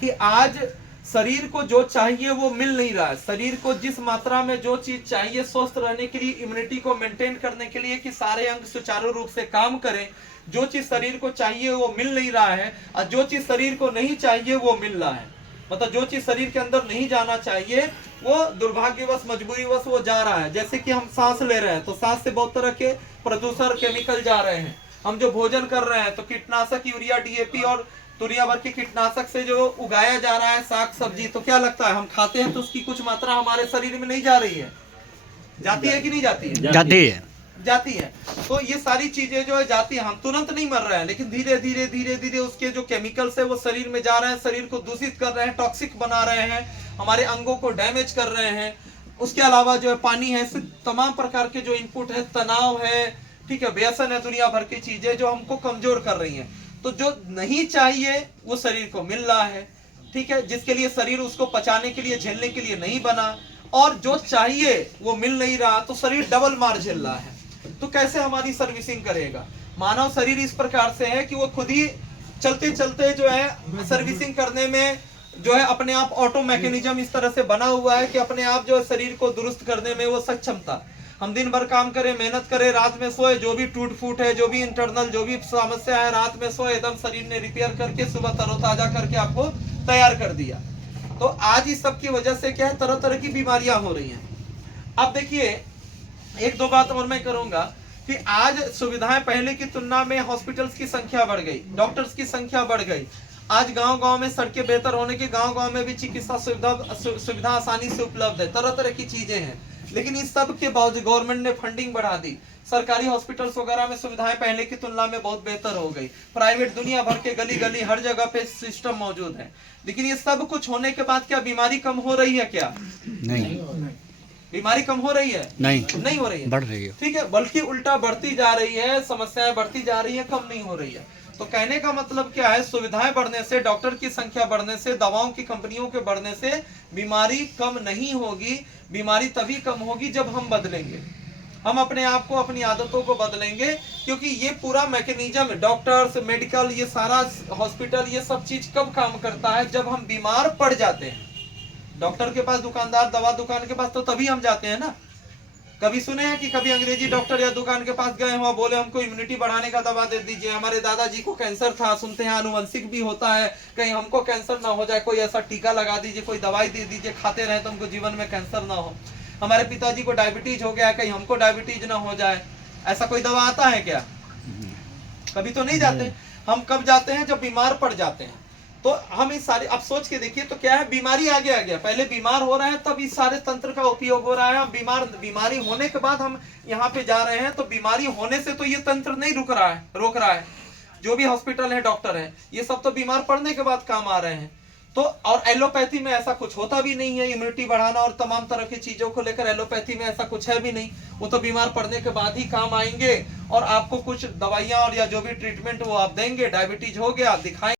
कि आज शरीर को जो चाहिए वो मिल नहीं रहा है। शरीर को जिस मात्रा में जो चीज चाहिए स्वस्थ रहने के लिए, इम्यूनिटी को मेंटेन करने के लिए कि सारे अंग सुचारू रूप से काम करें, जो चीज शरीर को चाहिए वो मिल नहीं रहा है, और जो चीज शरीर को नहीं चाहिए वो मिल रहा है। मतलब जो चीज शरीर के अंदर नहीं जाना चाहिए वो दुर्भाग्यवश मजबूरीवश वो जा रहा है। जैसे कि हम सांस ले रहे हैं तो सांस से बहुत तरह के प्रदूषण केमिकल जा रहे हैं। हम जो भोजन कर रहे हैं तो कीटनाशक यूरिया डीएपी और दुनिया भर के कीटनाशक से जो उगाया जा रहा है साग सब्जी, तो क्या लगता है हम खाते हैं तो उसकी कुछ मात्रा हमारे शरीर में नहीं जा रही है? जाती है कि नहीं जाती है? जाती है। तो ये सारी चीजें जो है जाती है, हम तुरंत नहीं मर रहे हैं, लेकिन धीरे धीरे धीरे धीरे उसके जो केमिकल्स है वो शरीर में जा रहे हैं, शरीर को दूषित कर रहे हैं, टॉक्सिक बना रहे हैं, हमारे अंगों को डैमेज कर रहे हैं। उसके अलावा जो है पानी है, तमाम प्रकार के जो इनपुट है, तनाव है, ठीक है, व्यसन है, दुनिया भर की चीजें जो हमको कमजोर कर रही हैं। तो जो नहीं चाहिए वो शरीर को मिल रहा है, ठीक है, जिसके लिए शरीर उसको पचाने के लिए, झेलने के लिए नहीं बना, और जो चाहिए वो मिल नहीं रहा, तो शरीर डबल मार झेल रहा है। तो कैसे हमारी सर्विसिंग करेगा? मानव शरीर इस प्रकार से है कि वो खुद ही चलते चलते जो है सर्विसिंग करने में जो है अपने आप ऑटो मैकेनिज्म इस तरह से बना हुआ है कि अपने आप जो है शरीर को दुरुस्त करने में वो सक्षमता। हम दिन भर काम करें, मेहनत करें, रात में सोए, जो भी टूट फूट है, जो भी इंटरनल जो भी समस्या है, रात में सोए, एकदम शरीर ने रिपेयर करके सुबह तरोताजा करके आपको तैयार कर दिया। तो आज इस सब की वजह से क्या है, तरह तरह की बीमारियां हो रही हैं। अब देखिए एक दो बात और मैं करूंगा कि आज सुविधाएं पहले की तुलना में, हॉस्पिटल्स की संख्या बढ़ गई, डॉक्टर्स की संख्या बढ़ गई। आज गांव-गांव में सड़कें बेहतर होने के, गांव-गांव में भी चिकित्सा सुविधा आसानी से उपलब्ध है, तरह तरह की चीजें हैं। लेकिन इस सब के बावजूद गवर्नमेंट ने फंडिंग बढ़ा दी, सरकारी हॉस्पिटल्स वगैरह में सुविधाएं पहले की तुलना में बहुत बेहतर हो गई, प्राइवेट दुनिया भर के गली गली हर जगह पे सिस्टम मौजूद है। लेकिन ये सब कुछ होने के बाद क्या बीमारी कम हो रही है? क्या नहीं, बीमारी कम हो रही है? नहीं हो रही है, बढ़ रही है, ठीक है, बल्कि उल्टा बढ़ती जा रही है, समस्याएं बढ़ती जा रही है, कम नहीं हो रही है। तो कहने का मतलब क्या है, सुविधाएं बढ़ने से, डॉक्टर की संख्या बढ़ने से, दवाओं की कंपनियों के बढ़ने से बीमारी कम नहीं होगी। बीमारी तभी कम होगी जब हम बदलेंगे, हम अपने आप को, अपनी आदतों को बदलेंगे। क्योंकि ये पूरा मैकेनिज्म, डॉक्टर्स, मेडिकल, ये सारा हॉस्पिटल, ये सब चीज कब काम करता है? जब हम बीमार पड़ जाते हैं। डॉक्टर के पास, दुकानदार दवा दुकान के पास तो तभी हम जाते हैं ना। कभी सुने हैं कि कभी अंग्रेजी डॉक्टर या दुकान के पास गए हो, बोले हमको इम्यूनिटी बढ़ाने का दवा दे दीजिए, हमारे दादाजी को कैंसर था, सुनते हैं आनुवंशिक भी होता है, कहीं हमको कैंसर ना हो जाए, कोई ऐसा टीका लगा दीजिए, कोई दवाई दे दीजिए, खाते रहे तो हमको जीवन में कैंसर ना हो। हमारे पिताजी को डायबिटीज हो गया, कहीं हमको डायबिटीज ना हो जाए, ऐसा कोई दवा आता है क्या? कभी तो नहीं जाते। हम कब जाते हैं? जब बीमार पड़ जाते हैं। तो हम इस सारे, अब सोच के देखिए तो क्या है, बीमारी आगे आ गया, पहले बीमार हो रहे हैं तब इस सारे तंत्र का उपयोग हो रहा है। हम बीमारी होने के बाद हम यहाँ पे जा रहे हैं, तो बीमारी होने से तो ये तंत्र नहीं रोक रहा है। जो भी हॉस्पिटल है, डॉक्टर है, ये सब तो बीमार पड़ने के बाद काम आ रहे हैं। तो और एलोपैथी में ऐसा कुछ होता भी नहीं है, इम्यूनिटी बढ़ाना और तमाम तरह की चीजों को लेकर एलोपैथी में ऐसा कुछ है भी नहीं। वो तो बीमार पड़ने के बाद ही काम आएंगे और आपको कुछ दवाइयां और या जो भी ट्रीटमेंट वो आप देंगे, डायबिटीज हो गया, दिखाएंगे।